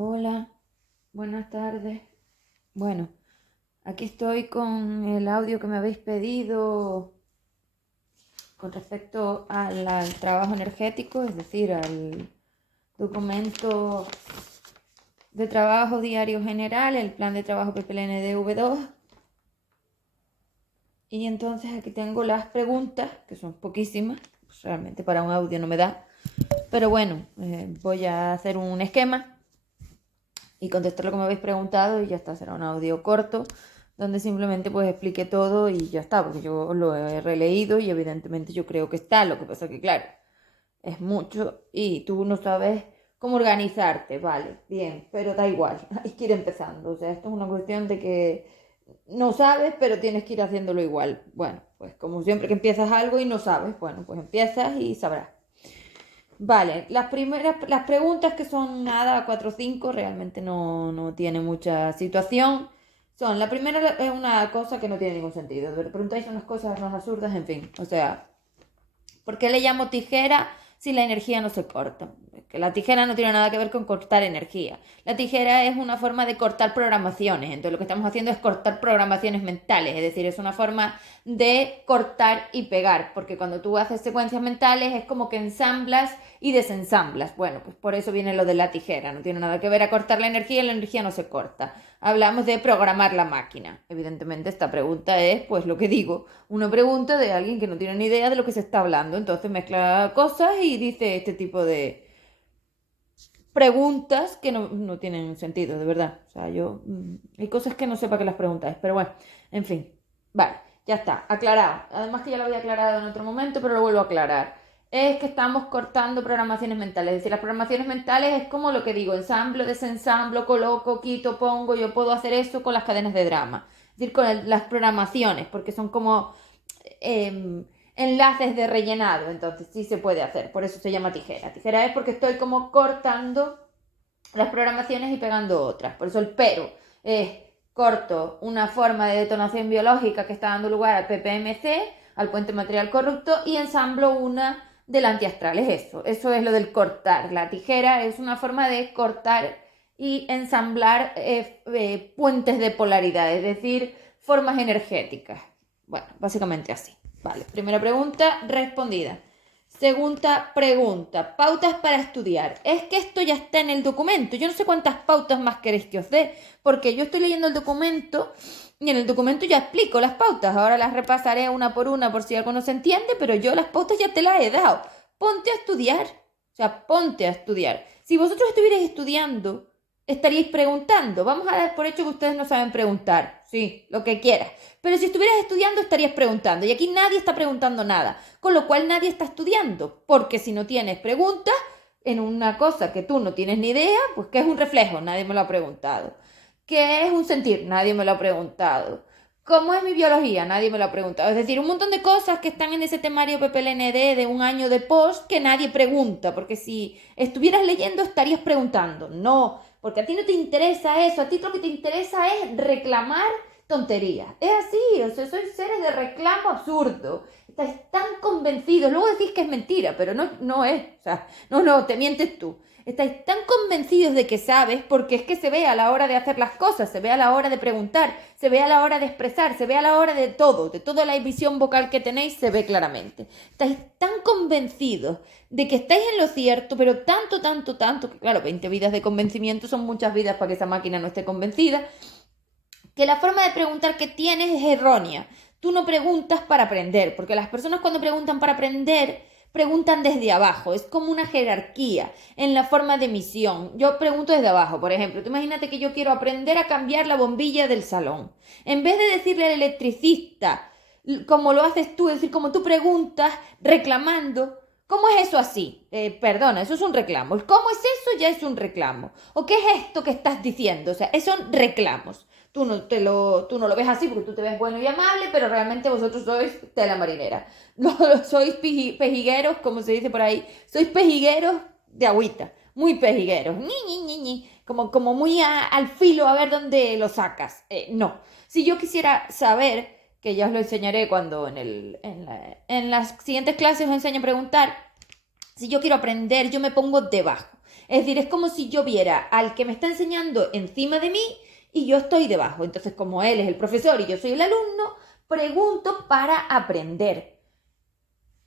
Hola, buenas tardes. Bueno, aquí estoy con el audio que me habéis pedido con respecto al trabajo energético, es decir, al documento de trabajo diario general, el plan de trabajo PPLNDV2. Y entonces aquí tengo las preguntas, que son poquísimas, pues realmente para un audio no me da, pero bueno, voy a hacer un esquema y contestar lo que me habéis preguntado y ya está, será un audio corto donde simplemente pues explique todo y ya está, porque yo lo he releído y evidentemente yo creo que está, lo que pasa que claro, es mucho y tú no sabes cómo organizarte, vale, bien, pero da igual, hay que ir empezando, o sea, esto es una cuestión de que no sabes, pero tienes que ir haciéndolo igual. Bueno, pues como siempre que empiezas algo y no sabes, bueno, pues empiezas y sabrás. Vale, las preguntas que son nada, 4 o 5, realmente no tiene mucha situación. La primera es una cosa que no tiene ningún sentido. Pero preguntáis unas cosas más absurdas, en fin. O sea, ¿por qué le llamo tijera si la energía no se corta? Que la tijera no tiene nada que ver con cortar energía. La tijera es una forma de cortar programaciones. Entonces lo que estamos haciendo es cortar programaciones mentales. Es decir, es una forma de cortar y pegar. Porque cuando tú haces secuencias mentales es como que ensamblas y desensamblas. Bueno, pues por eso viene lo de la tijera. No tiene nada que ver a cortar la energía no se corta. Hablamos de programar la máquina. Evidentemente esta pregunta es, pues lo que digo, una pregunta de alguien que no tiene ni idea de lo que se está hablando. Entonces mezcla cosas y dice este tipo de preguntas que no tienen sentido, de verdad. O sea, hay cosas que no sé para qué las preguntáis, pero bueno, en fin. Vale, ya está, aclarado. Además que ya lo había aclarado en otro momento, pero lo vuelvo a aclarar. Es que estamos cortando programaciones mentales. Es decir, las programaciones mentales es como lo que digo, ensamblo, desensamblo, coloco, quito, pongo. Yo puedo hacer eso con las cadenas de drama. Es decir, con las programaciones, porque son como enlaces de rellenado, entonces sí se puede hacer, por eso se llama tijera. Tijera es porque estoy como cortando las programaciones y pegando otras, por eso el pero es corto una forma de detonación biológica que está dando lugar al PPMC, al puente material corrupto, y ensamblo una del antiastral, es eso es lo del cortar. La tijera es una forma de cortar y ensamblar puentes de polaridad, es decir, formas energéticas. Bueno, básicamente así. Vale, primera pregunta respondida. Segunda pregunta, pautas para estudiar. Es que esto ya está en el documento. Yo no sé cuántas pautas más queréis que os dé, porque yo estoy leyendo el documento y en el documento ya explico las pautas. Ahora las repasaré una por si algo no se entiende, pero yo las pautas ya te las he dado. Ponte a estudiar. O sea, ponte a estudiar. Si vosotros estuvierais estudiando, estaríais preguntando. Vamos a dar por hecho que ustedes no saben preguntar. Sí, lo que quieras. Pero si estuvieras estudiando, estarías preguntando. Y aquí nadie está preguntando nada. Con lo cual nadie está estudiando. Porque si no tienes preguntas en una cosa que tú no tienes ni idea, pues ¿qué es un reflejo? Nadie me lo ha preguntado. ¿Qué es un sentir? Nadie me lo ha preguntado. ¿Cómo es mi biología? Nadie me lo ha preguntado. Es decir, un montón de cosas que están en ese temario PPLND de un año de post que nadie pregunta. Porque si estuvieras leyendo, estarías preguntando. No, porque a ti no te interesa eso. A ti lo que te interesa es reclamar tonterías. Es así, o sea, sois seres de reclamo absurdo. Estáis tan convencidos, luego decís que es mentira, pero no es. O sea, no, te mientes tú. Estáis tan convencidos de que sabes, porque es que se ve a la hora de hacer las cosas, se ve a la hora de preguntar, se ve a la hora de expresar, se ve a la hora de toda la visión vocal que tenéis, se ve claramente. Estáis tan convencidos de que estáis en lo cierto, pero tanto, que claro, 20 vidas de convencimiento son muchas vidas para que esa máquina no esté convencida, que la forma de preguntar que tienes es errónea. Tú no preguntas para aprender, porque las personas cuando preguntan para aprender, preguntan desde abajo. Es como una jerarquía en la forma de misión. Yo pregunto desde abajo, por ejemplo. Tú imagínate que yo quiero aprender a cambiar la bombilla del salón. En vez de decirle al electricista, como lo haces tú, es decir, como tú preguntas reclamando, ¿cómo es eso así? Perdona, eso es un reclamo. ¿Cómo es eso? Ya es un reclamo. ¿O qué es esto que estás diciendo? O sea, son reclamos. Tú no lo ves así porque tú te ves bueno y amable, pero realmente vosotros sois tela marinera. No, sois pejigueros, como se dice por ahí. Sois pejigueros de agüita. Muy pejigueros. Ni. Como muy al filo a ver dónde lo sacas. No. Si yo quisiera saber, que ya os lo enseñaré cuando en las siguientes clases os enseño a preguntar, si yo quiero aprender, yo me pongo debajo. Es decir, es como si yo viera al que me está enseñando encima de mí y yo estoy debajo. Entonces, como él es el profesor y yo soy el alumno, pregunto para aprender.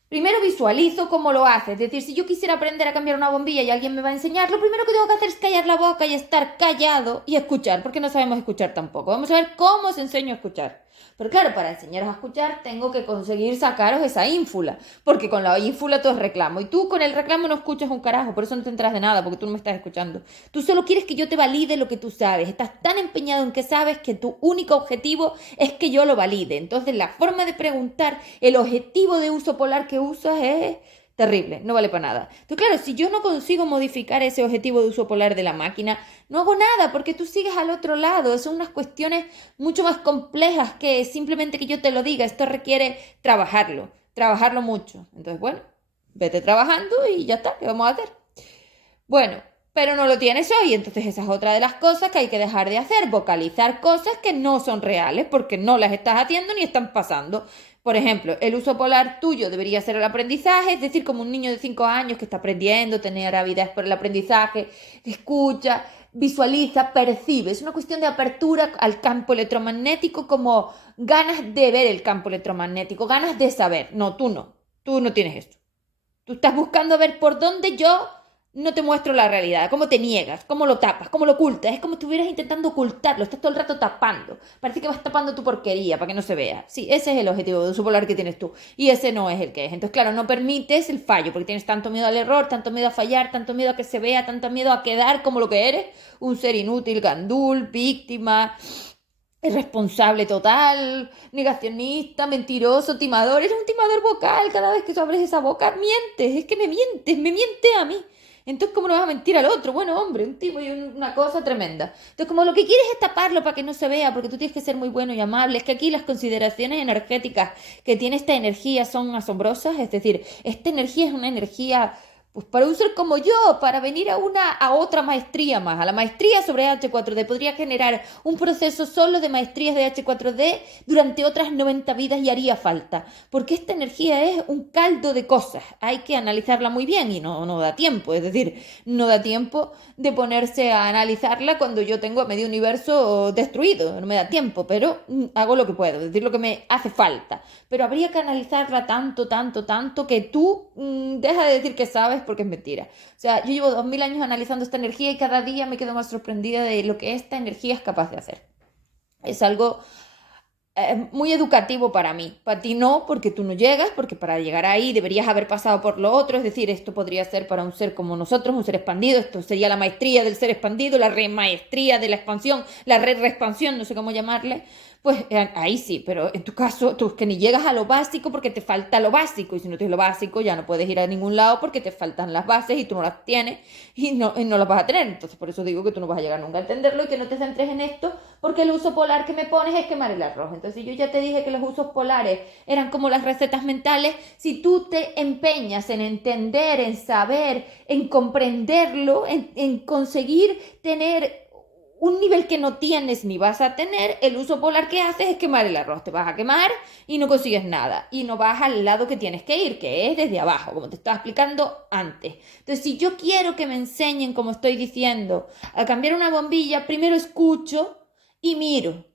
Primero visualizo cómo lo hace. Es decir, si yo quisiera aprender a cambiar una bombilla y alguien me va a enseñar, lo primero que tengo que hacer es callar la boca y estar callado y escuchar, porque no sabemos escuchar tampoco. Vamos a ver cómo os enseño a escuchar. Pero claro, para enseñaros a escuchar tengo que conseguir sacaros esa ínfula, porque con la ínfula todo es reclamo. Y tú con el reclamo no escuchas un carajo, por eso no te enteras de nada, porque tú no me estás escuchando. Tú solo quieres que yo te valide lo que tú sabes. Estás tan empeñado en que sabes que tu único objetivo es que yo lo valide. Entonces la forma de preguntar, el objetivo de uso polar que usas es terrible, no vale para nada. Entonces, claro, si yo no consigo modificar ese objetivo de uso polar de la máquina, no hago nada porque tú sigues al otro lado. Son unas cuestiones mucho más complejas que simplemente que yo te lo diga. Esto requiere trabajarlo mucho. Entonces, bueno, vete trabajando y ya está, ¿qué vamos a hacer? Bueno, pero no lo tienes hoy, entonces esa es otra de las cosas que hay que dejar de hacer, vocalizar cosas que no son reales porque no las estás haciendo ni están pasando. Por ejemplo, el uso polar tuyo debería ser el aprendizaje, es decir, como un niño de 5 años que está aprendiendo, tener avidez por el aprendizaje, escucha, visualiza, percibe. Es una cuestión de apertura al campo electromagnético, como ganas de ver el campo electromagnético, ganas de saber. No, tú no tienes esto. Tú estás buscando ver por dónde yo no te muestro la realidad, cómo te niegas, cómo lo tapas, cómo lo ocultas. Es como si estuvieras intentando ocultarlo, estás todo el rato tapando. Parece que vas tapando tu porquería para que no se vea. Sí, ese es el objetivo de uso polar que tienes tú. Y ese no es el que es. Entonces, claro, no permites el fallo, porque tienes tanto miedo al error, tanto miedo a fallar, tanto miedo a que se vea, tanto miedo a quedar como lo que eres. Un ser inútil, gandul, víctima, irresponsable total, negacionista, mentiroso, timador. Eres un timador vocal. Cada vez que tú abres esa boca, mientes. Es que me miente a mí. Entonces, ¿cómo no vas a mentir al otro? Bueno, hombre, un tipo y una cosa tremenda. Entonces, como lo que quieres es taparlo para que no se vea, porque tú tienes que ser muy bueno y amable, es que aquí las consideraciones energéticas que tiene esta energía son asombrosas. Es decir, esta energía es una energía, pues para un ser como yo, para venir a otra maestría más, a la maestría sobre H4D, podría generar un proceso solo de maestrías de H4D durante otras 90 vidas y haría falta, porque esta energía es un caldo de cosas, hay que analizarla muy bien y no da tiempo, es decir, no da tiempo de ponerse a analizarla cuando yo tengo medio universo destruido, no me da tiempo, pero hago lo que puedo, es decir, lo que me hace falta, pero habría que analizarla tanto que tú deja de decir que sabes porque es mentira. O sea, yo llevo 2000 años analizando esta energía y cada día me quedo más sorprendida de lo que esta energía es capaz de hacer. Es algo muy educativo para mí. Para ti no, porque tú no llegas, porque para llegar ahí deberías haber pasado por lo otro. Es decir, esto podría ser para un ser como nosotros, un ser expandido. Esto sería la maestría del ser expandido, la remaestría de la expansión, la re-expansión, no sé cómo llamarle. Pues ahí sí, pero en tu caso, tú es que ni llegas a lo básico porque te falta lo básico. Y si no tienes lo básico, ya no puedes ir a ningún lado porque te faltan las bases y tú no las tienes y no las vas a tener. Entonces, por eso digo que tú no vas a llegar nunca a entenderlo y que no te centres en esto, porque el uso polar que me pones es quemar el arroz. Entonces, yo ya te dije que los usos polares eran como las recetas mentales. Si tú te empeñas en entender, en saber, en comprenderlo, en conseguir tener un nivel que no tienes ni vas a tener, el uso polar que haces es quemar el arroz. Te vas a quemar y no consigues nada. Y no vas al lado que tienes que ir, que es desde abajo, como te estaba explicando antes. Entonces, si yo quiero que me enseñen, como estoy diciendo, a cambiar una bombilla, primero escucho y miro.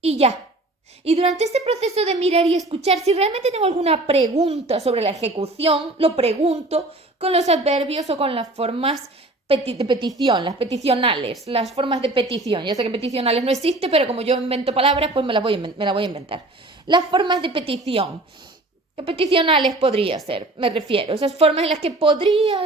Y ya. Y durante este proceso de mirar y escuchar, si realmente tengo alguna pregunta sobre la ejecución, lo pregunto con los adverbios o con las formas de petición, las peticionales, las formas de petición. Ya sé que peticionales no existe, pero como yo invento palabras, pues me las voy a inventar. Las formas de petición. ¿Qué peticionales podría ser? Me refiero, esas formas en las que podría,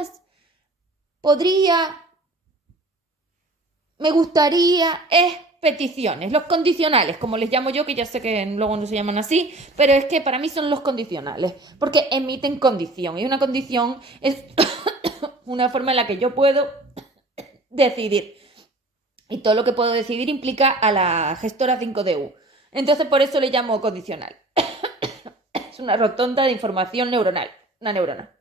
me gustaría, es peticiones, los condicionales, como les llamo yo, que ya sé que luego no se llaman así, pero es que para mí son los condicionales, porque emiten condición, y una condición es una forma en la que yo puedo decidir. Y todo lo que puedo decidir implica a la gestora 5DU. Entonces, por eso le llamo condicional. Es una rotonda de información neuronal, una neurona.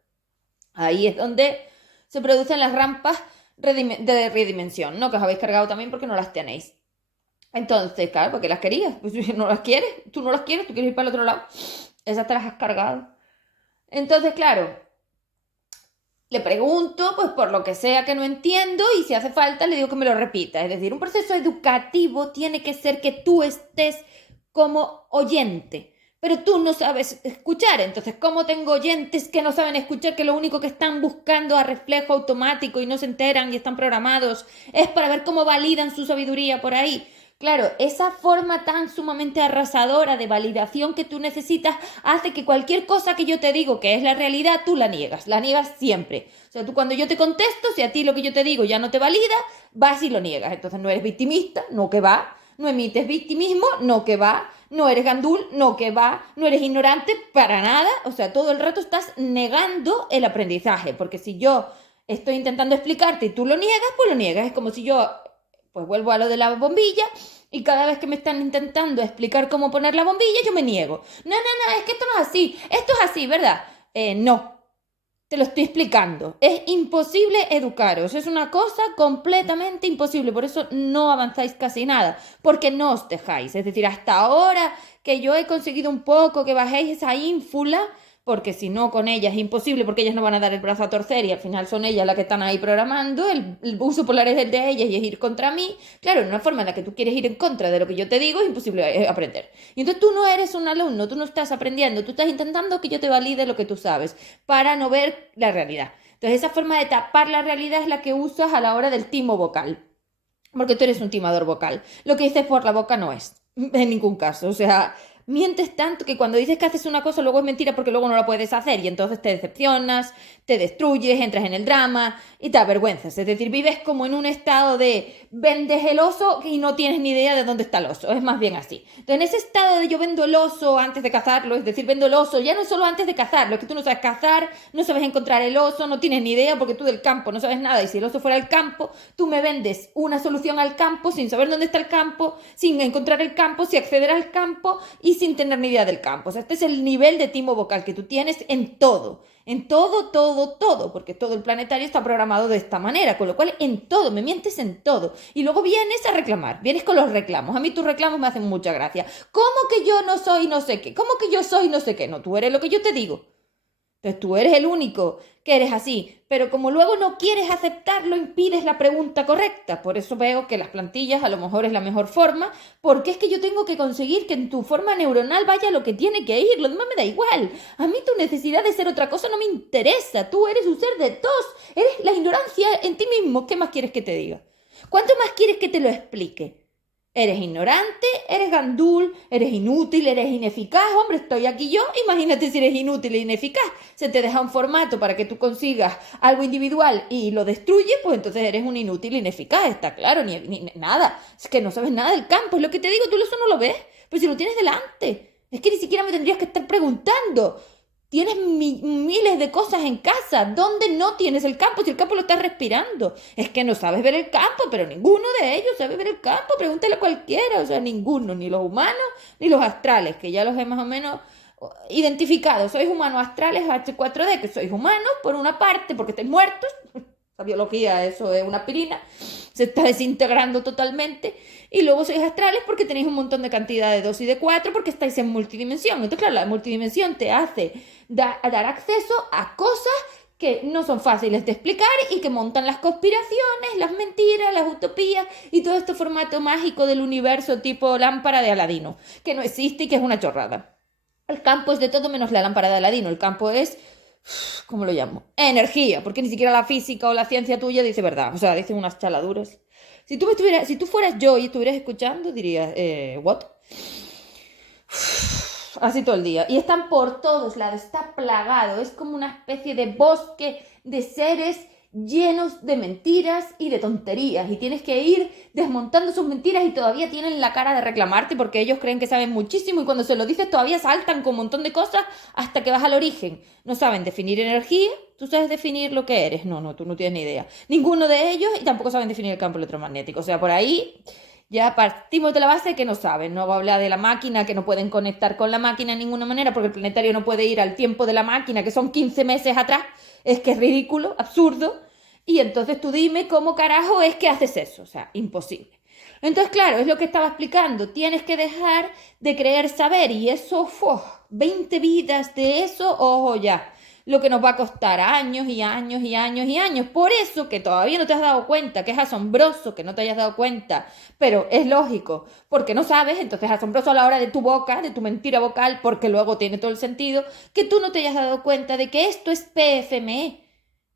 Ahí es donde se producen las rampas de redimensión, ¿no? Que os habéis cargado también porque no las tenéis. Entonces, claro, ¿por qué las querías? Pues no las quieres, tú no las quieres, tú quieres ir para el otro lado. Esas te las has cargado. Entonces, claro, le pregunto, pues por lo que sea que no entiendo, y si hace falta le digo que me lo repita. Es decir, un proceso educativo tiene que ser que tú estés como oyente, pero tú no sabes escuchar. Entonces, ¿cómo tengo oyentes que no saben escuchar, que lo único que están buscando a reflejo automático y no se enteran y están programados es para ver cómo validan su sabiduría por ahí? Claro, esa forma tan sumamente arrasadora de validación que tú necesitas hace que cualquier cosa que yo te digo que es la realidad, tú la niegas siempre. O sea, tú cuando yo te contesto, si a ti lo que yo te digo ya no te valida, vas y lo niegas. Entonces no eres victimista, no que va, no emites victimismo, no que va, no eres gandul, no que va, no eres ignorante, para nada. O sea, todo el rato estás negando el aprendizaje, porque si yo estoy intentando explicarte y tú lo niegas, pues lo niegas. Es como si yo pues vuelvo a lo de la bombilla y cada vez que me están intentando explicar cómo poner la bombilla, yo me niego. No, no, no, es que esto no es así. Esto es así, ¿verdad? No, te lo estoy explicando. Es imposible educaros. Es una cosa completamente imposible. Por eso no avanzáis casi nada. Porque no os dejáis. Es decir, hasta ahora que yo he conseguido un poco que bajéis esa ínfula, porque si no con ellas es imposible, porque ellas no van a dar el brazo a torcer y al final son ellas las que están ahí programando, el uso polar es el de ellas y es ir contra mí. Claro, en una forma en la que tú quieres ir en contra de lo que yo te digo es imposible aprender. Y entonces tú no eres un alumno, tú no estás aprendiendo, tú estás intentando que yo te valide lo que tú sabes para no ver la realidad. Entonces esa forma de tapar la realidad es la que usas a la hora del timo vocal. Porque tú eres un timador vocal. Lo que dices por la boca no es, en ningún caso. O sea, mientes tanto que cuando dices que haces una cosa luego es mentira porque luego no la puedes hacer y entonces te decepcionas, te destruyes, entras en el drama y te avergüenzas. Es decir, vives como en un estado de vendes el oso y no tienes ni idea de dónde está el oso. Es más bien así. Entonces, en ese estado de yo vendo el oso antes de cazarlo, es decir, vendo el oso ya no solo antes de cazarlo, es que tú no sabes cazar, no sabes encontrar el oso, no tienes ni idea porque tú del campo no sabes nada y si el oso fuera el campo, tú me vendes una solución al campo sin saber dónde está el campo, sin encontrar el campo, sin acceder al campo y sin tener ni idea del campo. O sea, este es el nivel de timo vocal que tú tienes en todo, todo, porque todo el planetario está programado de esta manera, con lo cual en todo, me mientes en todo. Y luego vienes a reclamar, vienes con los reclamos. A mí tus reclamos me hacen mucha gracia. ¿Cómo que yo no soy no sé qué? ¿Cómo que yo soy no sé qué? No, tú eres lo que yo te digo. Entonces tú eres el único que eres así, pero como luego no quieres aceptarlo, impides la pregunta correcta. Por eso veo que las plantillas a lo mejor es la mejor forma, porque es que yo tengo que conseguir que en tu forma neuronal vaya lo que tiene que ir, lo demás me da igual. A mí tu necesidad de ser otra cosa no me interesa, tú eres un ser de dos, eres la ignorancia en ti mismo. ¿Qué más quieres que te diga? ¿Cuánto más quieres que te lo explique? Eres ignorante, eres gandul, eres inútil, eres ineficaz. Hombre, estoy aquí yo. Imagínate si eres inútil e ineficaz. Se te deja un formato para que tú consigas algo individual y lo destruyes, pues entonces eres un inútil ineficaz. Está claro, ni nada. Es que no sabes nada del campo. Es lo que te digo, tú eso no lo ves. Pero si lo tienes delante. Es que ni siquiera me tendrías que estar preguntando. Tienes miles de cosas en casa. ¿Dónde no tienes el campo? Si el campo lo estás respirando. Es que no sabes ver el campo, pero ninguno de ellos sabe ver el campo. Pregúntale a cualquiera. O sea, ninguno. Ni los humanos, ni los astrales, que ya los he más o menos identificado. Sois humanos astrales H4D, que sois humanos por una parte, porque estáis muertos. La biología, eso es una aspirina. Se está desintegrando totalmente. Y luego sois astrales porque tenéis un montón de cantidad de 2 y de 4 porque estáis en multidimensión. Entonces, claro, la multidimensión te hace dar acceso a cosas que no son fáciles de explicar y que montan las conspiraciones, las mentiras, las utopías y todo este formato mágico del universo tipo lámpara de Aladino, que no existe y que es una chorrada. El campo es de todo menos la lámpara de Aladino. El campo es, ¿cómo lo llamo? Energía, porque ni siquiera la física o la ciencia tuya dice verdad. O sea, dicen unas chaladuras. Si tú fueras yo y estuvieras escuchando, dirías, ¿what? Así todo el día. Y están por todos lados, está plagado. Es como una especie de bosque de seres llenos de mentiras y de tonterías. Y tienes que ir desmontando sus mentiras y todavía tienen la cara de reclamarte porque ellos creen que saben muchísimo y cuando se lo dices todavía saltan con un montón de cosas hasta que vas al origen. No saben definir energía. ¿Tú sabes definir lo que eres? No, tú no tienes ni idea. Ninguno de ellos y tampoco saben definir el campo electromagnético. O sea, por ahí ya partimos de la base de que no saben. No va a hablar de la máquina, que no pueden conectar con la máquina de ninguna manera porque el planetario no puede ir al tiempo de la máquina, que son 15 meses atrás. Es que es ridículo, absurdo. Y entonces tú dime cómo carajo es que haces eso. O sea, imposible. Entonces, claro, es lo que estaba explicando. Tienes que dejar de creer saber y eso, 20 vidas de eso, ojo ya. lo que nos va a costar años y años y años y años. Por eso que todavía no te has dado cuenta, que es asombroso que no te hayas dado cuenta, pero es lógico, porque no sabes, entonces es asombroso a la hora de tu boca, de tu mentira vocal, porque luego tiene todo el sentido, que tú no te hayas dado cuenta de que esto es PFME.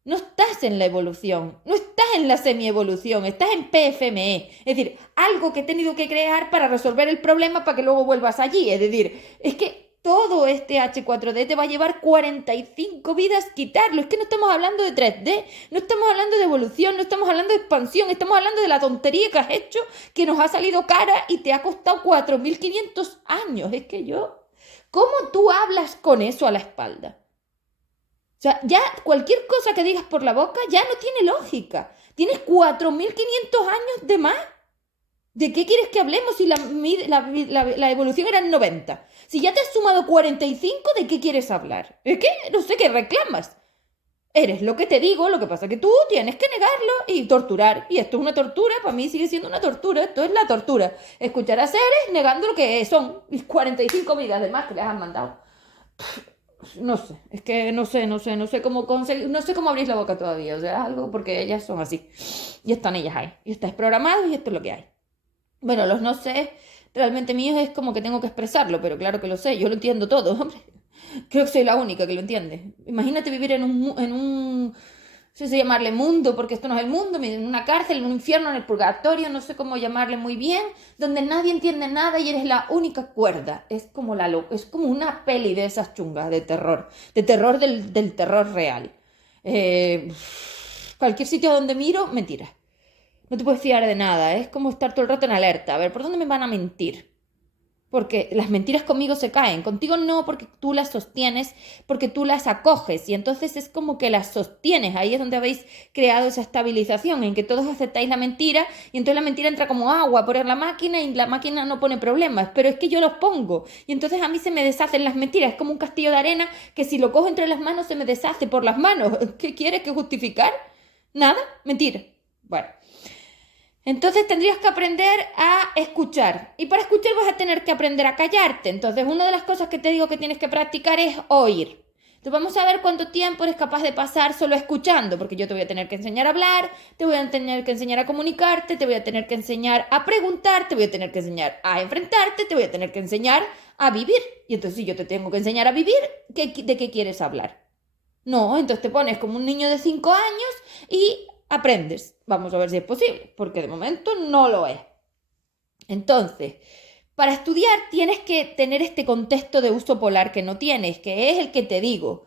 No estás en la evolución, no estás en la semievolución, estás en PFME. Es decir, algo que he tenido que crear para resolver el problema para que luego vuelvas allí. Es decir, es que todo este H4D te va a llevar 45 vidas quitarlo. Es que no estamos hablando de 3D, no estamos hablando de evolución, no estamos hablando de expansión, estamos hablando de la tontería que has hecho, que nos ha salido cara y te ha costado 4.500 años. Es que ¿cómo tú hablas con eso a la espalda? O sea, ya cualquier cosa que digas por la boca ya no tiene lógica. Tienes 4.500 años de más. ¿De qué quieres que hablemos si la evolución era en 90? Si ya te has sumado 45, ¿de qué quieres hablar? Es que no sé qué reclamas. Eres lo que te digo, lo que pasa es que tú tienes que negarlo y torturar. Y esto es una tortura, para mí sigue siendo una tortura. Esto es la tortura. Escuchar a seres negando lo que son. 45 vidas de más que les han mandado. No sé, es que no sé cómo conseguir, no sé cómo abrir la boca todavía, o sea, algo porque ellas son así. Y están ellas ahí. Y está programado y esto es lo que hay. Bueno, los no sé, realmente míos es como que tengo que expresarlo, pero claro que lo sé, yo lo entiendo todo, hombre. Creo que soy la única que lo entiende. Imagínate vivir no sé si llamarle mundo, porque esto no es el mundo, en una cárcel, en un infierno, en el purgatorio, no sé cómo llamarle muy bien, donde nadie entiende nada y eres la única cuerda. Es como una peli de esas chungas de terror del terror real. Eh, Cualquier sitio donde miro, mentira. No te puedes fiar de nada, es como estar todo el rato en alerta. A ver, ¿por dónde me van a mentir? Porque las mentiras conmigo se caen, contigo no, porque tú las sostienes, porque tú las acoges y entonces es como que las sostienes. Ahí es donde habéis creado esa estabilización, en que todos aceptáis la mentira y entonces la mentira entra como agua por la máquina y la máquina no pone problemas, pero es que yo los pongo y entonces a mí se me deshacen las mentiras. Es como un castillo de arena que si lo cojo entre las manos se me deshace por las manos. ¿Qué quieres que justificar? Nada, mentira. Bueno. Entonces tendrías que aprender a escuchar. Y para escuchar vas a tener que aprender a callarte. Entonces una de las cosas que te digo que tienes que practicar es oír. Entonces vamos a ver cuánto tiempo eres capaz de pasar solo escuchando, porque yo te voy a tener que enseñar a hablar, te voy a tener que enseñar a comunicarte, te voy a tener que enseñar a preguntar, te voy a tener que enseñar a enfrentarte, te voy a tener que enseñar a vivir. Y entonces si yo te tengo que enseñar a vivir, ¿de qué quieres hablar? No, entonces te pones como un niño de 5 años y aprendes. Vamos a ver si es posible, porque de momento no lo es. Entonces, para estudiar tienes que tener este contexto de uso polar que no tienes, que es el que te digo.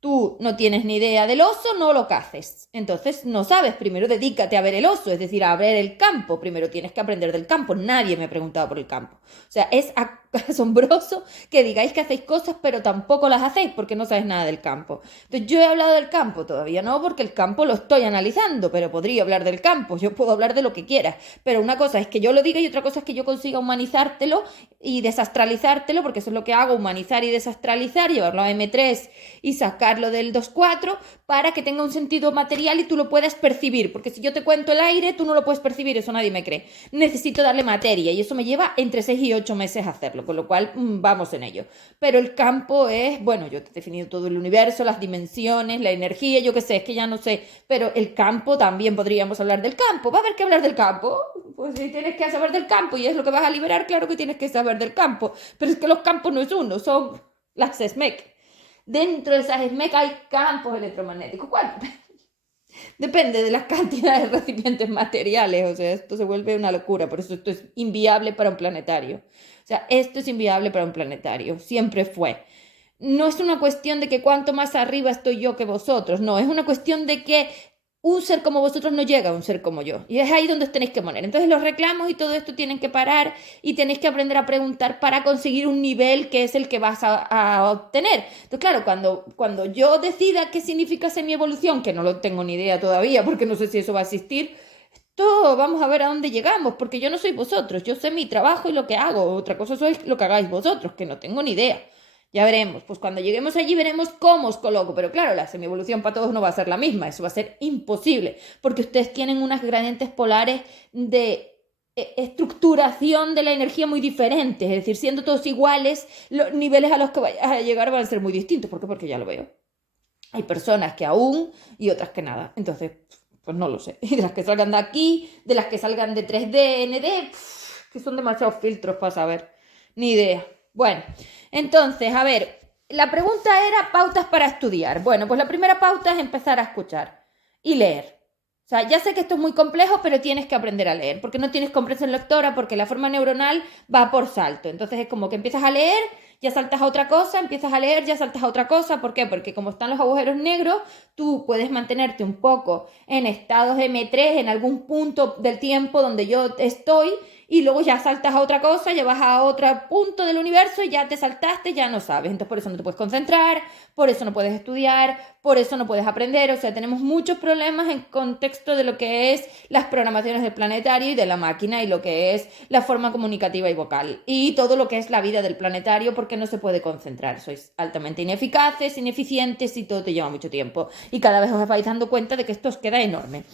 Tú no tienes ni idea del oso, no lo caces. Entonces no sabes, primero dedícate a ver el oso, es decir, a ver el campo. Primero tienes que aprender del campo. Nadie me ha preguntado por el campo. O sea, es asombroso que digáis que hacéis cosas, pero tampoco las hacéis porque no sabes nada del campo. Entonces yo he hablado del campo, todavía no, porque el campo lo estoy analizando, pero podría hablar del campo. Yo puedo hablar de lo que quieras. Pero una cosa es que yo lo diga y otra cosa es que yo consiga humanizártelo y desastralizártelo, porque eso es lo que hago, humanizar y desastralizar, llevarlo a M3 y sacarlo del 2.4 para que tenga un sentido material y tú lo puedas percibir, porque si yo te cuento el aire, tú no lo puedes percibir, eso nadie me cree. Necesito darle materia y eso me lleva entre 6 y 8 meses hacerlo, con lo cual vamos en ello. Pero el campo es, bueno, yo te he definido todo el universo, las dimensiones, la energía, yo qué sé, es que ya no sé, pero el campo también podríamos hablar del campo. ¿Va a haber que hablar del campo? Pues si tienes que saber del campo y es lo que vas a liberar, claro que tienes que saber del campo, pero es que los campos no es uno, son las SMEC. Dentro de esas SMEC hay campos electromagnéticos. ¿Cuál? Depende de las cantidades de recipientes materiales, o sea, esto se vuelve una locura, por eso esto es inviable para un planetario. O sea, esto es inviable para un planetario, siempre fue. No es una cuestión de que cuanto más arriba estoy yo que vosotros, no, es una cuestión de que un ser como vosotros no llega a un ser como yo. Y es ahí donde os tenéis que poner. Entonces los reclamos y todo esto tienen que parar y tenéis que aprender a preguntar para conseguir un nivel que es el que vas a obtener. Entonces, claro, cuando yo decida qué significa semievolución, que no lo tengo ni idea todavía porque no sé si eso va a existir, esto vamos a ver a dónde llegamos, porque yo no soy vosotros, yo sé mi trabajo y lo que hago. Otra cosa es lo que hagáis vosotros, que no tengo ni idea. Ya veremos, pues cuando lleguemos allí veremos cómo os coloco, pero claro, la semievolución para todos no va a ser la misma, eso va a ser imposible, porque ustedes tienen unas gradientes polares de estructuración de la energía muy diferentes, es decir, siendo todos iguales, los niveles a los que vayas a llegar van a ser muy distintos. ¿Por qué? Porque ya lo veo. Hay personas que aún y otras que nada. Entonces, pues no lo sé. Y de las que salgan de aquí, de las que salgan de 3D, ND, que son demasiados filtros para saber. Ni idea. Bueno, entonces, a ver, la pregunta era pautas para estudiar. Bueno, pues la primera pauta es empezar a escuchar y leer. O sea, ya sé que esto es muy complejo, pero tienes que aprender a leer, porque no tienes comprensión lectora, porque la forma neuronal va por salto. Entonces es como que empiezas a leer, ya saltas a otra cosa, empiezas a leer, ya saltas a otra cosa. ¿Por qué? Porque como están los agujeros negros, tú puedes mantenerte un poco en estados M3 en algún punto del tiempo donde yo estoy, y luego ya saltas a otra cosa, ya vas a otro punto del universo y ya te saltaste, ya no sabes. Entonces por eso no te puedes concentrar, por eso no puedes estudiar, por eso no puedes aprender. O sea, tenemos muchos problemas en contexto de lo que es las programaciones del planetario y de la máquina y lo que es la forma comunicativa y vocal y todo lo que es la vida del planetario, porque no se puede concentrar. Sois altamente ineficaces, ineficientes y todo te lleva mucho tiempo. Y cada vez os vais dando cuenta de que esto os queda enorme.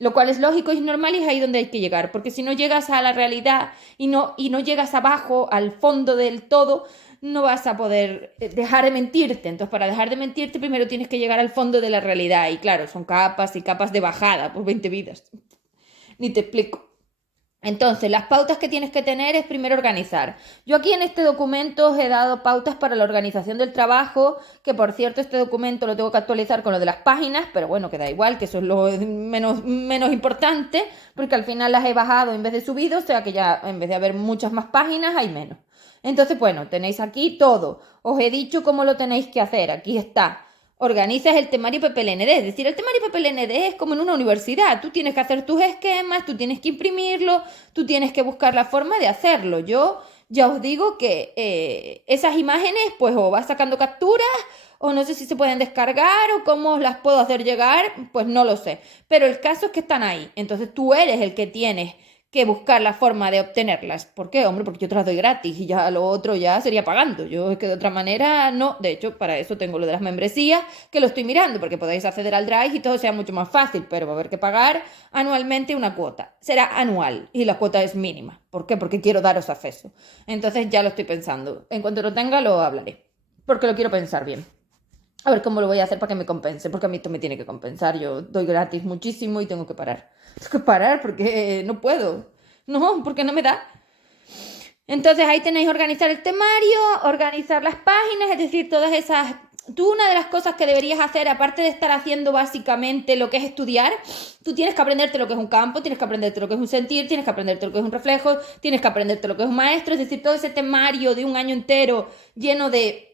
Lo cual es lógico y normal y es ahí donde hay que llegar, porque si no llegas a la realidad y no llegas abajo, al fondo del todo, no vas a poder dejar de mentirte. Entonces, para dejar de mentirte, primero tienes que llegar al fondo de la realidad. Y claro, son capas y capas de bajada por 20 vidas. Ni te explico. Entonces, las pautas que tienes que tener es primero organizar. Yo aquí en este documento os he dado pautas para la organización del trabajo, que por cierto este documento lo tengo que actualizar con lo de las páginas, pero bueno, que da igual, que eso es lo menos importante, porque al final las he bajado en vez de subido, o sea que ya en vez de haber muchas más páginas, hay menos. Entonces, bueno, tenéis aquí todo. Os he dicho cómo lo tenéis que hacer, aquí está. Organizas el temario PPLND, es decir, el temario PPLND es como en una universidad, tú tienes que hacer tus esquemas, tú tienes que imprimirlo, tú tienes que buscar la forma de hacerlo. Yo ya os digo que esas imágenes, pues o vas sacando capturas, o no sé si se pueden descargar, o cómo os las puedo hacer llegar, pues no lo sé. Pero el caso es que están ahí, entonces tú eres el que tienes que buscar la forma de obtenerlas. ¿Por qué? Hombre, porque yo te las doy gratis y ya lo otro ya sería pagando. Yo es que de otra manera no. De hecho, para eso tengo lo de las membresías, que lo estoy mirando, porque podéis acceder al Drive y todo sea mucho más fácil, pero va a haber que pagar anualmente una cuota. Será anual y la cuota es mínima. ¿Por qué? Porque quiero daros acceso. Entonces ya lo estoy pensando. En cuanto lo tenga, lo hablaré. Porque lo quiero pensar bien. A ver cómo lo voy a hacer para que me compense, porque a mí esto me tiene que compensar. Yo doy gratis muchísimo y tengo que parar. Tengo que parar porque no puedo. No, porque no me da. Entonces ahí tenéis organizar el temario, organizar las páginas, es decir, todas esas... Tú una de las cosas que deberías hacer, aparte de estar haciendo básicamente lo que es estudiar, tú tienes que aprenderte lo que es un campo, tienes que aprenderte lo que es un sentir, tienes que aprenderte lo que es un reflejo, tienes que aprenderte lo que es un maestro, es decir, todo ese temario de un año entero lleno de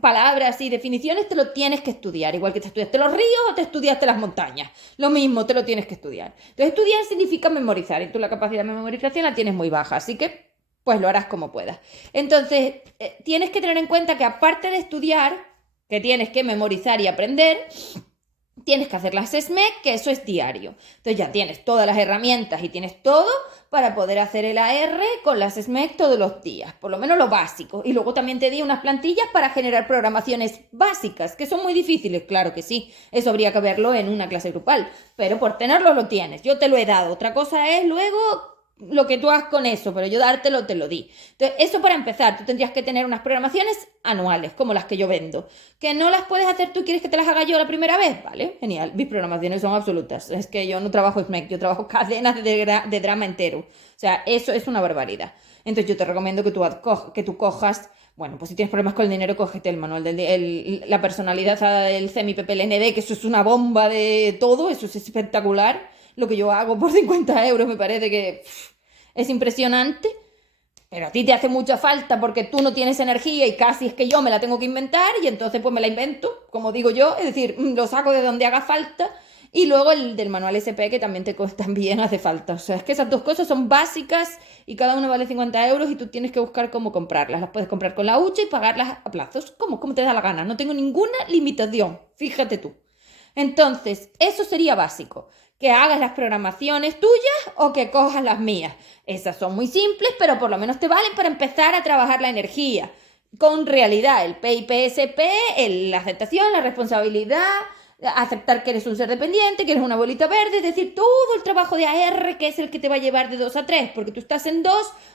palabras y definiciones te lo tienes que estudiar, igual que te estudiaste los ríos o te estudiaste las montañas, lo mismo te lo tienes que estudiar. Entonces estudiar significa memorizar y tú la capacidad de memorización la tienes muy baja, así que pues lo harás como puedas. Entonces tienes que tener en cuenta que aparte de estudiar, que tienes que memorizar y aprender, tienes que hacer las SMEC, que eso es diario. Entonces ya tienes todas las herramientas y tienes todo para poder hacer el AR con las SMEC todos los días, por lo menos lo básico. Y luego también te di unas plantillas para generar programaciones básicas, que son muy difíciles, claro que sí. Eso habría que verlo en una clase grupal, pero por tenerlo lo tienes. Yo te lo he dado. Otra cosa es luego lo que tú hagas con eso, pero yo dártelo te lo di. Entonces, eso para empezar, tú tendrías que tener unas programaciones anuales, como las que yo vendo. Que no las puedes hacer tú, quieres que te las haga yo la primera vez, ¿vale? Genial, mis programaciones son absolutas. Es que yo no trabajo SMEC, yo trabajo cadenas de drama entero. O sea, eso es una barbaridad. Entonces yo te recomiendo que tú cojas... Bueno, pues si tienes problemas con el dinero, cógete el manual la personalidad del CMI-PPLND, que eso es una bomba de todo, eso es espectacular. Lo que yo hago por 50 euros me parece que es impresionante, pero a ti te hace mucha falta porque tú no tienes energía y casi es que yo me la tengo que inventar y entonces pues me la invento, como digo yo, es decir, lo saco de donde haga falta. Y luego el del manual SP que también hace falta. O sea, es que esas dos cosas son básicas y cada una vale 50 euros y tú tienes que buscar cómo comprarlas. Las puedes comprar con la hucha y pagarlas a plazos, como te da la gana. No tengo ninguna limitación, fíjate tú. Entonces, eso sería básico. Que hagas las programaciones tuyas o que cojas las mías. Esas son muy simples, pero por lo menos te valen para empezar a trabajar la energía. Con realidad, el PIPSP, la aceptación, la responsabilidad, aceptar que eres un ser dependiente, que eres una bolita verde, es decir, todo el trabajo de AR que es el que te va a llevar de 2 a 3, porque tú estás en 2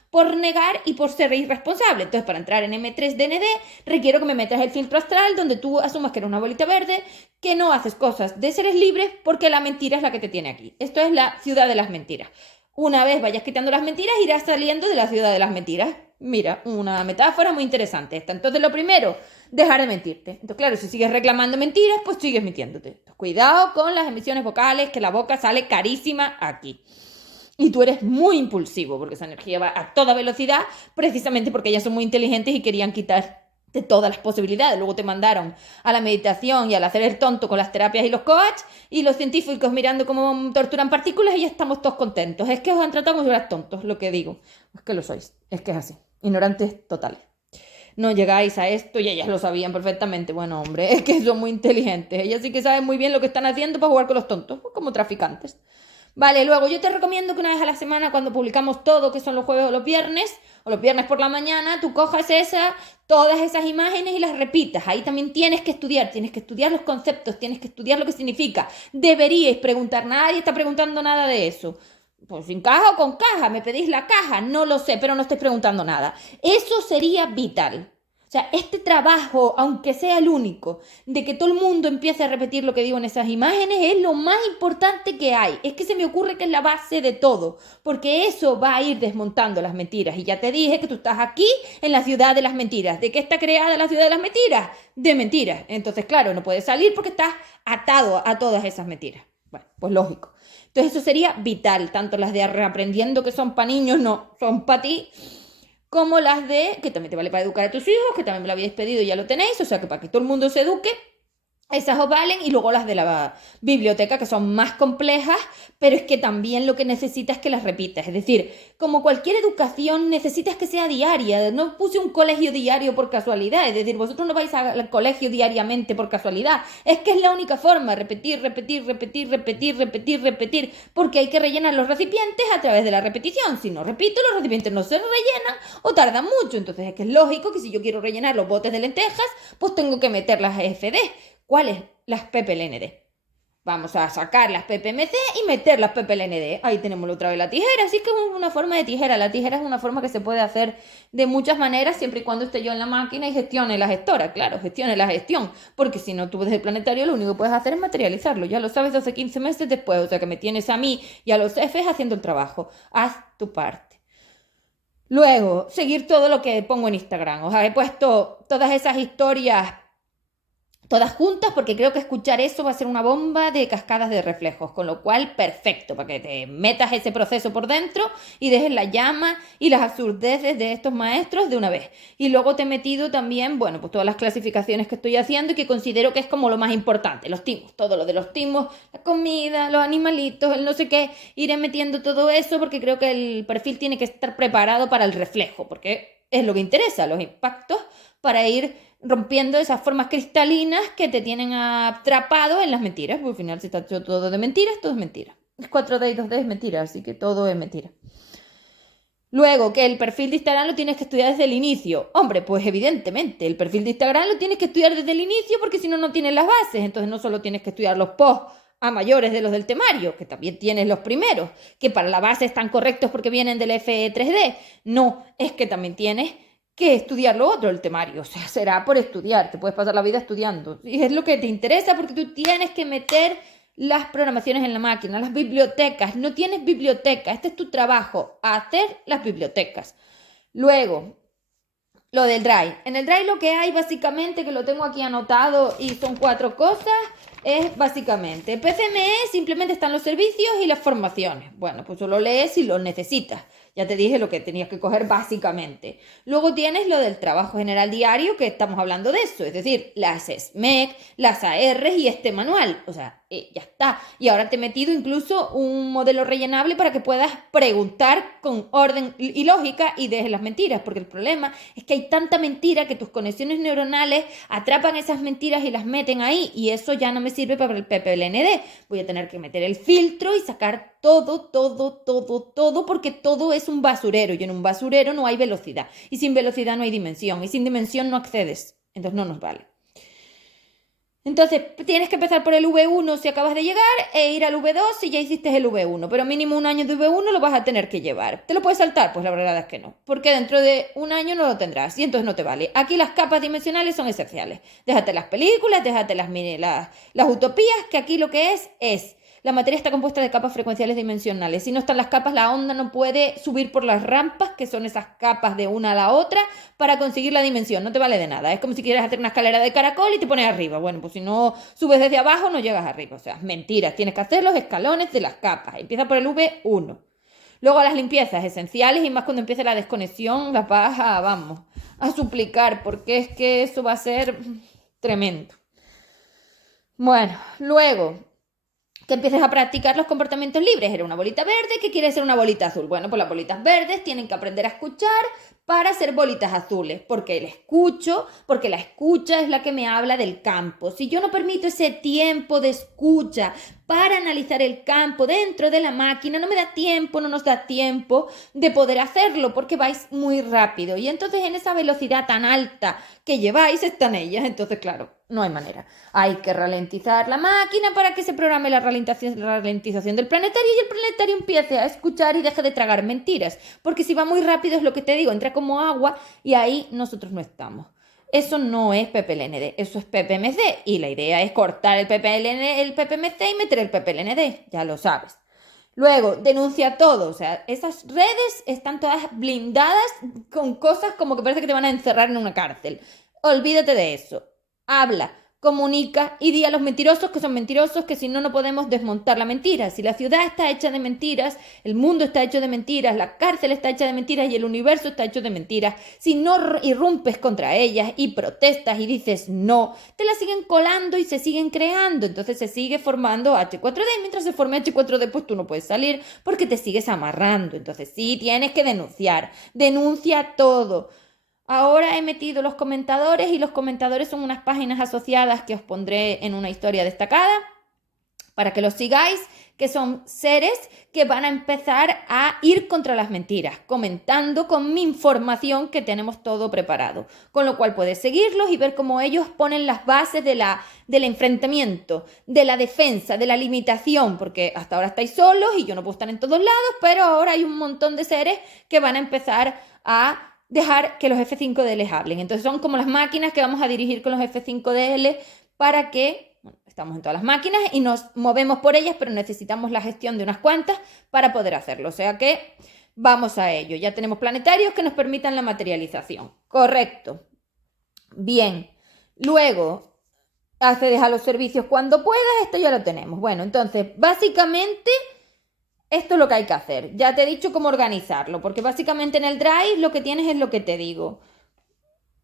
por negar y por ser irresponsable. Entonces, para entrar en M3DND, requiero que me metas el filtro astral donde tú asumas que eres una bolita verde, que no haces cosas de seres libres porque la mentira es la que te tiene aquí. Esto es la ciudad de las mentiras. Una vez vayas quitando las mentiras, irás saliendo de la ciudad de las mentiras. Mira, una metáfora muy interesante esta. Entonces, lo primero, dejar de mentirte. Entonces, claro, si sigues reclamando mentiras, pues sigues mintiéndote. Entonces, cuidado con las emisiones vocales, que la boca sale carísima aquí. Y tú eres muy impulsivo, porque esa energía va a toda velocidad, precisamente porque ellas son muy inteligentes y querían quitar de todas las posibilidades. Luego te mandaron a la meditación y al hacer el tonto con las terapias y los coaches, y los científicos mirando cómo torturan partículas, y ya estamos todos contentos. Es que os han tratado como si fueras tontos, lo que digo. Es que lo sois, es que es así. Ignorantes totales. No llegáis a esto y ellas lo sabían perfectamente. Bueno, hombre, es que son muy inteligentes. Ellas sí que saben muy bien lo que están haciendo para jugar con los tontos, como traficantes. Vale, luego yo te recomiendo que una vez a la semana, cuando publicamos todo, que son los jueves o los viernes por la mañana, tú cojas todas esas imágenes y las repitas. Ahí también tienes que estudiar los conceptos, tienes que estudiar lo que significa. Deberíais preguntar, nadie está preguntando nada de eso. Pues sin caja o con caja, me pedís la caja, no lo sé, pero no estoy preguntando nada. Eso sería vital. O sea, este trabajo, aunque sea el único, de que todo el mundo empiece a repetir lo que digo en esas imágenes, es lo más importante que hay. Es que se me ocurre que es la base de todo, porque eso va a ir desmontando las mentiras. Y ya te dije que tú estás aquí en la ciudad de las mentiras. ¿De qué está creada la ciudad de las mentiras? De mentiras. Entonces, claro, no puedes salir porque estás atado a todas esas mentiras. Bueno, pues lógico. Entonces eso sería vital, tanto las de reaprendiendo que son para niños, no, son para ti, como las de, que también te vale para educar a tus hijos, que también me lo habíais pedido y ya lo tenéis, o sea que para que todo el mundo se eduque, esas os valen, y luego las de la biblioteca, que son más complejas, pero es que también lo que necesitas es que las repitas. Es decir, como cualquier educación, necesitas que sea diaria. No puse un colegio diario por casualidad. Es decir, vosotros no vais al colegio diariamente por casualidad. Es que es la única forma, repetir, porque hay que rellenar los recipientes a través de la repetición. Si no repito, los recipientes no se rellenan o tardan mucho. Entonces es que es lógico que si yo quiero rellenar los botes de lentejas, pues tengo que meter las EFD. ¿Cuáles? Las PPLND. Vamos a sacar las PPMC y meter las PPLND. Ahí tenemos otra vez la tijera. Así que es una forma de tijera. La tijera es una forma que se puede hacer de muchas maneras, siempre y cuando esté yo en la máquina y gestione la gestora. Claro, gestione la gestión. Porque si no, tú desde el planetario lo único que puedes hacer es materializarlo. Ya lo sabes 12, 15 meses después. O sea que me tienes a mí y a los jefes haciendo el trabajo. Haz tu parte. Luego, seguir todo lo que pongo en Instagram. O sea, he puesto todas esas historias todas juntas, porque creo que escuchar eso va a ser una bomba de cascadas de reflejos, con lo cual perfecto, para que te metas ese proceso por dentro y dejes la llama y las absurdeces de estos maestros de una vez. Y luego te he metido también, bueno, pues todas las clasificaciones que estoy haciendo y que considero que es como lo más importante, los timos, todo lo de los timos, la comida, los animalitos, el no sé qué, iré metiendo todo eso porque creo que el perfil tiene que estar preparado para el reflejo, porque es lo que interesa, los impactos, para ir rompiendo esas formas cristalinas que te tienen atrapado en las mentiras, porque al final si está hecho todo de mentiras, todo es mentira. Es 4D y 2D es mentira, así que todo es mentira. Luego, que el perfil de Instagram lo tienes que estudiar desde el inicio. Hombre, pues evidentemente, el perfil de Instagram lo tienes que estudiar desde el inicio porque si no, no tienes las bases. Entonces no solo tienes que estudiar los posts a mayores de los del temario, que también tienes los primeros, que para la base están correctos porque vienen del FE3D. No, es que también tienes que estudiar lo otro, el temario. O sea, será por estudiar, te puedes pasar la vida estudiando. Y es lo que te interesa porque tú tienes que meter las programaciones en la máquina, las bibliotecas. No tienes biblioteca, este es tu trabajo, hacer las bibliotecas. Luego, lo del Drive. En el Drive lo que hay básicamente, que lo tengo aquí anotado y son 4 cosas, es básicamente PCME, simplemente están los servicios y las formaciones. Bueno, pues solo lees si lo necesitas. Ya te dije lo que tenías que coger básicamente. Luego tienes lo del trabajo general diario, que estamos hablando de eso, es decir, las SMEC, las AR y este manual. O sea, ya está. Y ahora te he metido incluso un modelo rellenable para que puedas preguntar con orden y lógica y dejes las mentiras, porque el problema es que hay tanta mentira que tus conexiones neuronales atrapan esas mentiras y las meten ahí, y eso ya no me sirve para el PPLND. Voy a tener que meter el filtro y sacar todo, porque todo es un basurero, y en un basurero no hay velocidad, y sin velocidad no hay dimensión, y sin dimensión no accedes, entonces no nos vale. Entonces, tienes que empezar por el V1 si acabas de llegar e ir al V2 si ya hiciste el V1, pero mínimo un año de V1 lo vas a tener que llevar. ¿Te lo puedes saltar? Pues la verdad es que no, porque dentro de un año no lo tendrás y entonces no te vale. Aquí las capas dimensionales son esenciales. Déjate las películas, déjate las utopías, que aquí lo que es la materia está compuesta de capas frecuenciales dimensionales. Si no están las capas, la onda no puede subir por las rampas, que son esas capas de una a la otra, para conseguir la dimensión. No te vale de nada. Es como si quieres hacer una escalera de caracol y te pones arriba. Bueno, pues si no subes desde abajo, no llegas arriba. O sea, mentiras. Tienes que hacer los escalones de las capas. Empieza por el V1. Luego las limpiezas esenciales y más cuando empiece la desconexión, las vas a suplicar, porque es que eso va a ser tremendo. Bueno, luego que empieces a practicar los comportamientos libres. Era una bolita verde que quiere ser una bolita azul. Bueno, pues las bolitas verdes tienen que aprender a escuchar para ser bolitas azules, porque la escucha es la que me habla del campo. Si yo no permito ese tiempo de escucha para analizar el campo dentro de la máquina, no nos da tiempo de poder hacerlo, porque vais muy rápido. Y entonces en esa velocidad tan alta que lleváis están ellas. Entonces, claro, no hay manera. Hay que ralentizar la máquina para que se programe la ralentización del planetario y el planetario empiece a escuchar y deje de tragar mentiras. Porque si va muy rápido es lo que te digo, entra como agua y ahí nosotros no estamos. Eso no es PPLND, eso es PPMC y la idea es cortar el PPMC y meter el PPLND, ya lo sabes. Luego, denuncia todo, o sea, esas redes están todas blindadas con cosas como que parece que te van a encerrar en una cárcel. Olvídate de eso. Habla, comunica y di a los mentirosos que son mentirosos, que si no, no podemos desmontar la mentira. Si la ciudad está hecha de mentiras, el mundo está hecho de mentiras, la cárcel está hecha de mentiras y el universo está hecho de mentiras, si no irrumpes contra ellas y protestas y dices no, te la siguen colando y se siguen creando. Entonces se sigue formando H4D y mientras se forme H4D, pues tú no puedes salir porque te sigues amarrando. Entonces sí, tienes que denunciar. Denuncia todo. Ahora he metido los comentadores y los comentadores son unas páginas asociadas que os pondré en una historia destacada para que los sigáis, que son seres que van a empezar a ir contra las mentiras, comentando con mi información que tenemos todo preparado. Con lo cual puedes seguirlos y ver cómo ellos ponen las bases del enfrentamiento, de la defensa, de la limitación, porque hasta ahora estáis solos y yo no puedo estar en todos lados, pero ahora hay un montón de seres que van a empezar a dejar que los F5D les hablen. Entonces son como las máquinas que vamos a dirigir con los F5DL para que, bueno, estamos en todas las máquinas y nos movemos por ellas, pero necesitamos la gestión de unas cuantas para poder hacerlo. O sea que vamos a ello. Ya tenemos planetarios que nos permitan la materialización. Correcto. Bien. Luego, accedes a los servicios cuando puedas. Esto ya lo tenemos. Bueno, entonces, básicamente esto es lo que hay que hacer. Ya te he dicho cómo organizarlo, porque básicamente en el Drive lo que tienes es lo que te digo.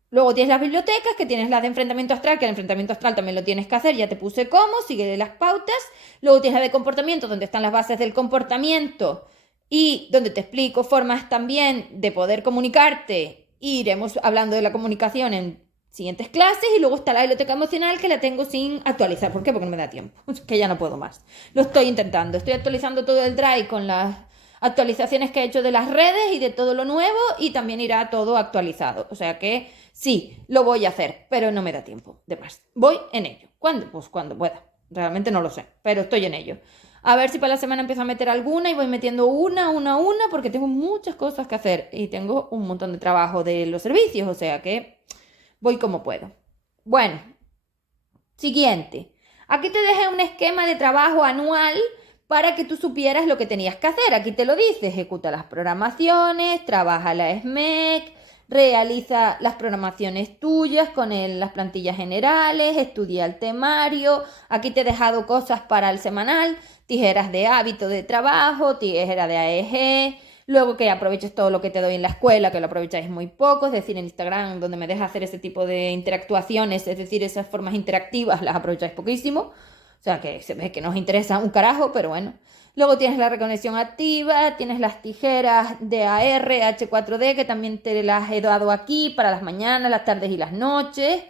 Luego tienes las bibliotecas, que tienes las de enfrentamiento astral, que el enfrentamiento astral también lo tienes que hacer, ya te puse cómo, sigue las pautas. Luego tienes la de comportamiento, donde están las bases del comportamiento y donde te explico formas también de poder comunicarte. Iremos hablando de la comunicación en siguientes clases y luego está la biblioteca emocional que la tengo sin actualizar. ¿Por qué? Porque no me da tiempo, es que ya no puedo más. Lo estoy intentando, estoy actualizando todo el Drive con las actualizaciones que he hecho de las redes y de todo lo nuevo y también irá todo actualizado. O sea que sí, lo voy a hacer, pero no me da tiempo de más. Voy en ello. ¿Cuándo? Pues cuando pueda. Realmente no lo sé, pero estoy en ello. A ver si para la semana empiezo a meter alguna y voy metiendo una, porque tengo muchas cosas que hacer y tengo un montón de trabajo de los servicios, o sea que voy como puedo. Bueno, siguiente. Aquí te dejé un esquema de trabajo anual para que tú supieras lo que tenías que hacer. Aquí te lo dice, ejecuta las programaciones, trabaja la SMEC, realiza las programaciones tuyas con las plantillas generales, estudia el temario. Aquí te he dejado cosas para el semanal, tijeras de hábito de trabajo, tijera de AEG. Luego que aproveches todo lo que te doy en la escuela, que lo aprovecháis muy poco, es decir, en Instagram, donde me dejas hacer ese tipo de interactuaciones, es decir, esas formas interactivas, las aprovecháis poquísimo. O sea, que se ve que no os interesa un carajo, pero bueno. Luego tienes la reconexión activa, tienes las tijeras de AR, H4D, que también te las he dado aquí para las mañanas, las tardes y las noches.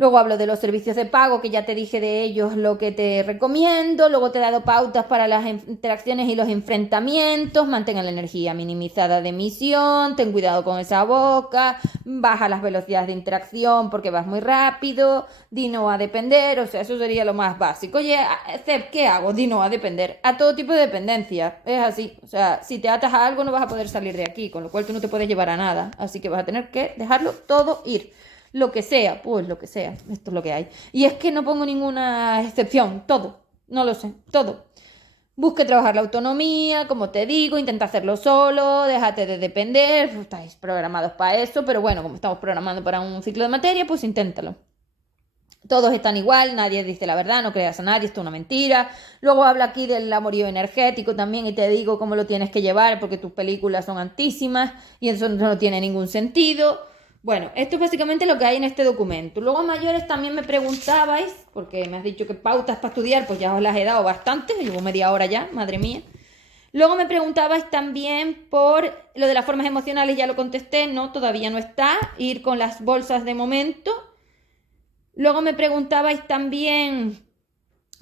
Luego hablo de los servicios de pago, que ya te dije de ellos lo que te recomiendo. Luego te he dado pautas para las interacciones y los enfrentamientos. Mantenga la energía minimizada de emisión. Ten cuidado con esa boca. Baja las velocidades de interacción porque vas muy rápido. Di no a depender. O sea, eso sería lo más básico. Oye, Cep, ¿qué hago? Di no a depender. A todo tipo de dependencia. Es así. O sea, si te atas a algo no vas a poder salir de aquí. Con lo cual tú no te puedes llevar a nada. Así que vas a tener que dejarlo todo ir. Lo que sea, pues lo que sea, esto es lo que hay. Y es que no pongo ninguna excepción, todo, no lo sé, todo. Busque trabajar la autonomía, como te digo, intenta hacerlo solo, déjate de depender, pues, estáis programados para eso, pero bueno, como estamos programando para un ciclo de materia, pues inténtalo. Todos están igual, nadie dice la verdad, no creas a nadie, esto es una mentira. Luego habla aquí del amorío energético también y te digo cómo lo tienes que llevar porque tus películas son antísimas y eso no tiene ningún sentido. Bueno, esto es básicamente lo que hay en este documento. Luego a mayores también me preguntabais, porque me has dicho que pautas para estudiar, pues ya os las he dado bastante, llevo media hora ya, madre mía. Luego me preguntabais también por lo de las formas emocionales, ya lo contesté, no, todavía no está, ir con las bolsas de momento. Luego me preguntabais también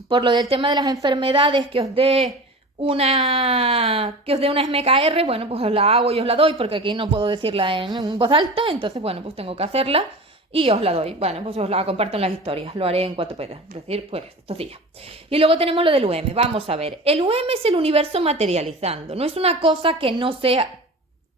por lo del tema de las enfermedades, que os dé una SMKR, bueno, pues os la hago y os la doy, porque aquí no puedo decirla en voz alta, entonces, bueno, pues tengo que hacerla y os la doy. Bueno, pues os la comparto en las historias, lo haré en cuanto pueda, es decir, pues estos días. Y luego tenemos lo del UM, vamos a ver. El UM es el universo materializando, no es una cosa que no sea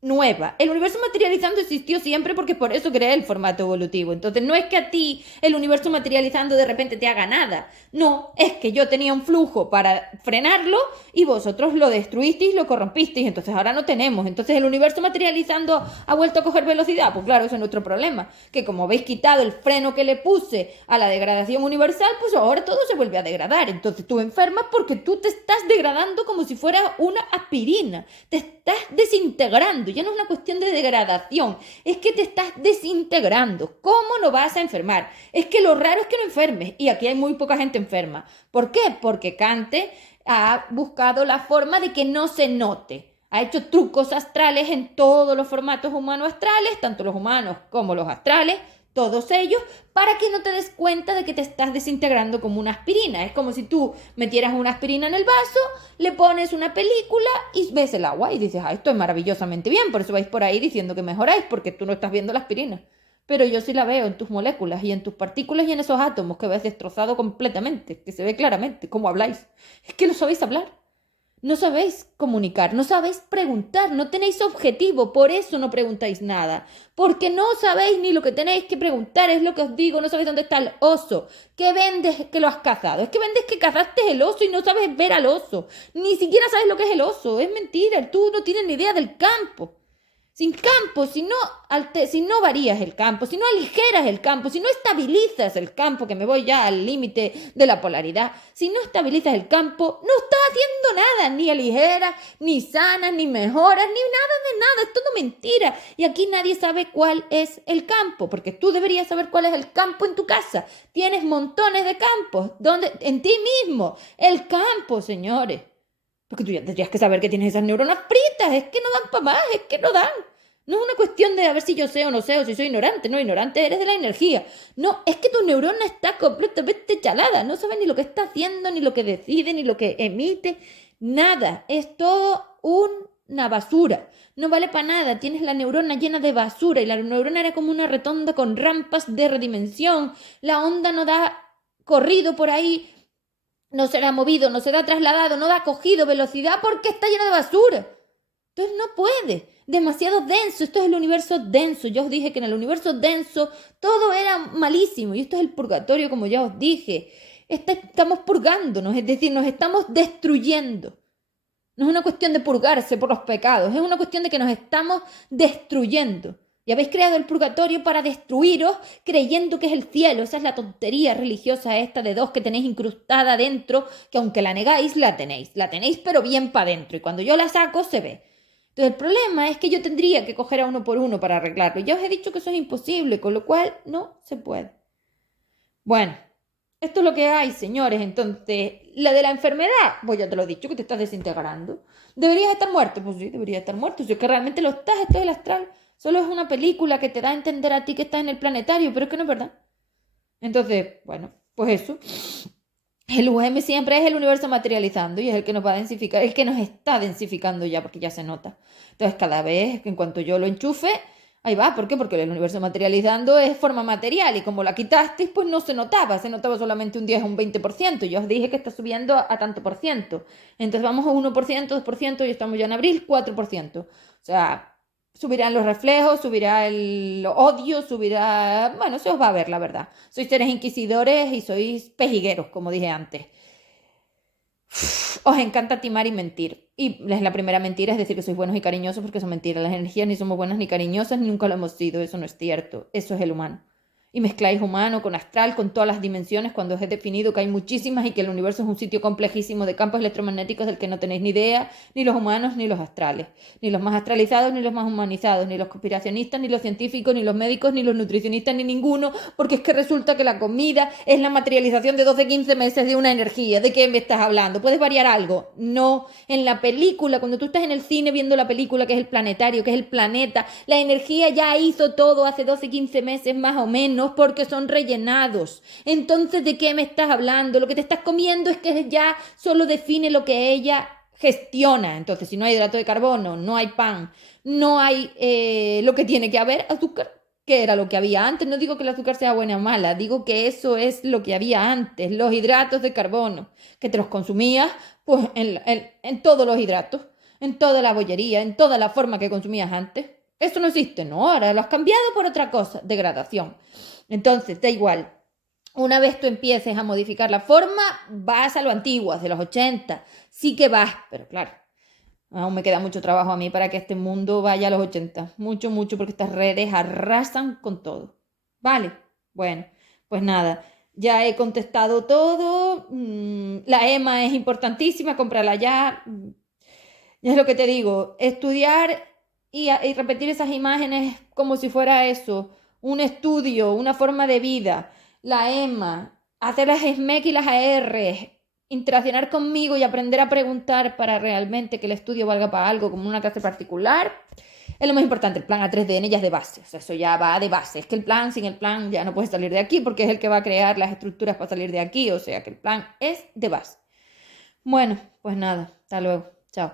nueva. El universo materializando existió siempre porque por eso creé el formato evolutivo. Entonces no es que a ti el universo materializando de repente te haga nada. No, es que yo tenía un flujo para frenarlo y vosotros lo destruisteis, lo corrompisteis. Entonces ahora no tenemos. Entonces el universo materializando ha vuelto a coger velocidad. Pues claro, eso es nuestro problema. Que como habéis quitado el freno que le puse a la degradación universal, pues ahora todo se vuelve a degradar. Entonces tú enfermas porque tú te estás degradando como si fuera una aspirina. Te estás desintegrando. Ya no es una cuestión de degradación, es que te estás desintegrando. ¿Cómo no vas a enfermar? Es que lo raro es que no enfermes y aquí hay muy poca gente enferma. ¿Por qué? Porque Kante ha buscado la forma de que no se note. Ha hecho trucos astrales en todos los formatos humano-astrales, tanto los humanos como los astrales, todos ellos, para que no te des cuenta de que te estás desintegrando como una aspirina. Es como si tú metieras una aspirina en el vaso, le pones una película y ves el agua y dices, ah, esto es maravillosamente bien, por eso vais por ahí diciendo que mejoráis, porque tú no estás viendo la aspirina. Pero yo sí la veo en tus moléculas y en tus partículas y en esos átomos que ves destrozado completamente, que se ve claramente cómo habláis. Es que no sabéis hablar. No sabéis comunicar, no sabéis preguntar, no tenéis objetivo, por eso no preguntáis nada. Porque no sabéis ni lo que tenéis que preguntar, es lo que os digo, no sabéis dónde está el oso. ¿Qué vendes que lo has cazado? Es que vendes que cazaste el oso y no sabes ver al oso. Ni siquiera sabes lo que es el oso, es mentira, tú no tienes ni idea del campo. Sin campo, si no varías el campo, si no aligeras el campo, si no estabilizas el campo, que me voy ya al límite de la polaridad, si no estabilizas el campo, no estás haciendo nada, ni aligeras, ni sanas, ni mejoras, ni nada de nada, es todo mentira. Y aquí nadie sabe cuál es el campo, porque tú deberías saber cuál es el campo en tu casa. Tienes montones de campos, en ti mismo, el campo, señores. Porque tú ya tendrías que saber que tienes esas neuronas fritas, es que no dan para más, es que no dan. No es una cuestión de a ver si yo sé o no sé, o si soy ignorante. No, ignorante eres de la energía. No, es que tu neurona está completamente chalada. No sabes ni lo que está haciendo, ni lo que decide, ni lo que emite. Nada. Es todo una basura. No vale para nada. Tienes la neurona llena de basura y la neurona era como una rotonda con rampas de redimensión. La onda no da corrido por ahí. No será movido, no será trasladado, no da cogido velocidad porque está llena de basura. Entonces no puede. Demasiado denso. Esto es el universo denso. Yo os dije que en el universo denso todo era malísimo. Y esto es el purgatorio, como ya os dije. Estamos purgándonos, es decir, nos estamos destruyendo. No es una cuestión de purgarse por los pecados, es una cuestión de que nos estamos destruyendo. Y habéis creado el purgatorio para destruiros creyendo que es el cielo. Esa es la tontería religiosa esta de dos que tenéis incrustada dentro, que aunque la negáis, la tenéis. La tenéis pero bien para adentro. Y cuando yo la saco, se ve. Entonces el problema es que yo tendría que coger a uno por uno para arreglarlo. Ya os he dicho que eso es imposible, con lo cual no se puede. Bueno, esto es lo que hay, señores. Entonces, la de la enfermedad, pues ya te lo he dicho, que te estás desintegrando. ¿Deberías estar muerto? Pues sí, deberías estar muerto. Si es que realmente lo estás, esto es el astral. Solo es una película que te da a entender a ti que estás en el planetario, pero es que no es verdad. Entonces, bueno, pues eso. El UM siempre es el universo materializando y es el que nos va a densificar, el que nos está densificando ya, porque ya se nota. Entonces, cada vez, en cuanto yo lo enchufe, ahí va. ¿Por qué? Porque el universo materializando es forma material y como la quitasteis, pues no se notaba solamente un 10 o un 20%. Yo os dije que está subiendo a tanto por ciento. Entonces vamos a 1%, 2% y estamos ya en abril, 4%. O sea, subirán los reflejos, subirá el odio, subirá... Bueno, se os va a ver, la verdad. Sois seres inquisidores y sois pejigueros, como dije antes. Os encanta timar y mentir. Y es la primera mentira, es decir, que sois buenos y cariñosos porque son mentiras. Las energías ni somos buenas ni cariñosas, ni nunca lo hemos sido. Eso no es cierto. Eso es el humano. Y mezcláis humano con astral, con todas las dimensiones, cuando os he definido que hay muchísimas y que el universo es un sitio complejísimo de campos electromagnéticos del que no tenéis ni idea, ni los humanos ni los astrales, ni los más astralizados, ni los más humanizados, ni los conspiracionistas, ni los científicos, ni los médicos, ni los nutricionistas, ni ninguno, porque es que resulta que la comida es la materialización de 12-15 meses de una energía. ¿De qué me estás hablando? ¿Puedes variar algo? No. En la película, cuando tú estás en el cine viendo la película que es el planetario, que es el planeta, la energía ya hizo todo hace 12-15 meses más o menos, porque son rellenados. Entonces, ¿de qué me estás hablando? Lo que te estás comiendo es que ya solo define lo que ella gestiona. Entonces, si no hay hidrato de carbono, no hay pan, no hay lo que tiene que haber, azúcar, que era lo que había antes. No digo que el azúcar sea buena o mala, digo que eso es lo que había antes, los hidratos de carbono, que te los consumías pues en todos los hidratos, en toda la bollería, en toda la forma que consumías antes. Eso no existe, no, ahora lo has cambiado por otra cosa, degradación. Entonces, da igual. Una vez tú empieces a modificar la forma, vas a lo antiguo, hacia los 80. Sí que vas, pero claro, aún me queda mucho trabajo a mí para que este mundo vaya a los 80. Mucho, mucho, porque estas redes arrasan con todo. Vale, bueno, pues nada, ya he contestado todo. La EMA es importantísima, cómprala ya. Y es lo que te digo, estudiar y repetir esas imágenes como si fuera eso, un estudio, una forma de vida, la EMA, hacer las SMEC y las AR, interaccionar conmigo y aprender a preguntar para realmente que el estudio valga para algo, como una clase particular, es lo más importante. El plan A3DN ya es de base, o sea, eso ya va de base. Es que el plan, sin el plan ya no puedes salir de aquí porque es el que va a crear las estructuras para salir de aquí, o sea que el plan es de base. Bueno, pues nada, hasta luego, chao.